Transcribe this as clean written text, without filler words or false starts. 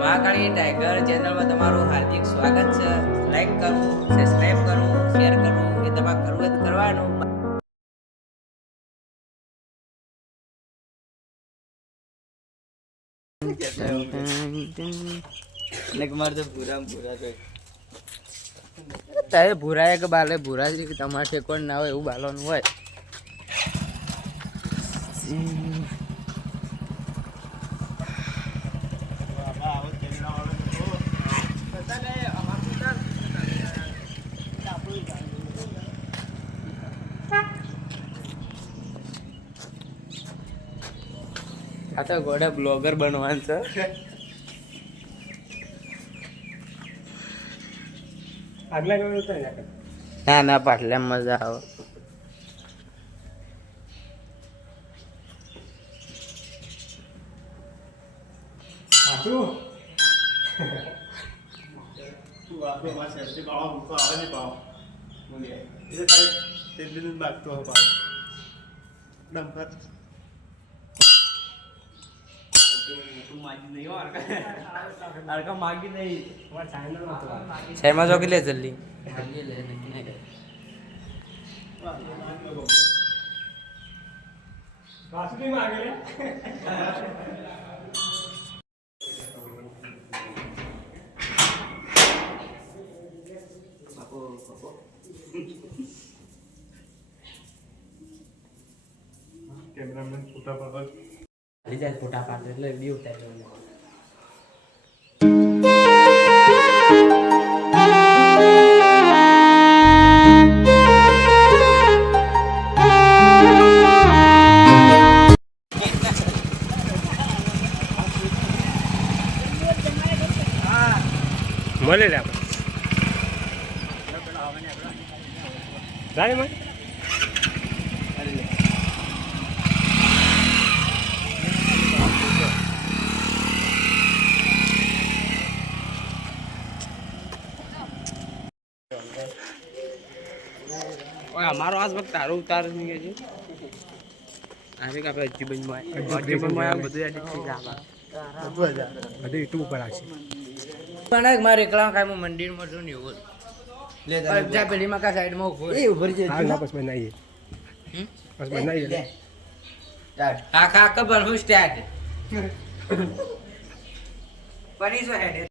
Mahakali tiger ચેનલમાં તમારું હાર્દિક સ્વાગત છે. લાઈક કરવું, સબસ્ક્રાઇબ કરવું, શેર કરવું એ તમારે કરવું જ કરવાનું. તારે ભૂરા કે બાલે ભૂરા છે કે તમારે ઠેકોણ ના હોય એવું બાલવાનું હોય. આ તો ગોડા બ્લોગર બનવાનું છે. ના ના પાટલા મજા આવે. શર્મા ચોકી લે જલ્દી. કેમેરામેન ફોટા પાડવા ફોટા પાડે એટલે વ્યૂ થાય. મળે લે આપણે અમારો આજ વખત તારો ઉતાર નહીં છે. આજે કાપે અજીબન માં બધું એડિટ થઈ જાય. બધું યુટ્યુબ ઉપર આવશે. પણ મારે એકલા કાઈ મંદિરમાં છું ને એવું લે જા પેલી માં કા સાઈડમાં ઉભો એ ઉભર છે. હા ના બસ બનાવીએ બસ બનાવીએ સ્ટાર્ટ હા કા કબર હું સ્ટાર્ટ પડી જો હેડે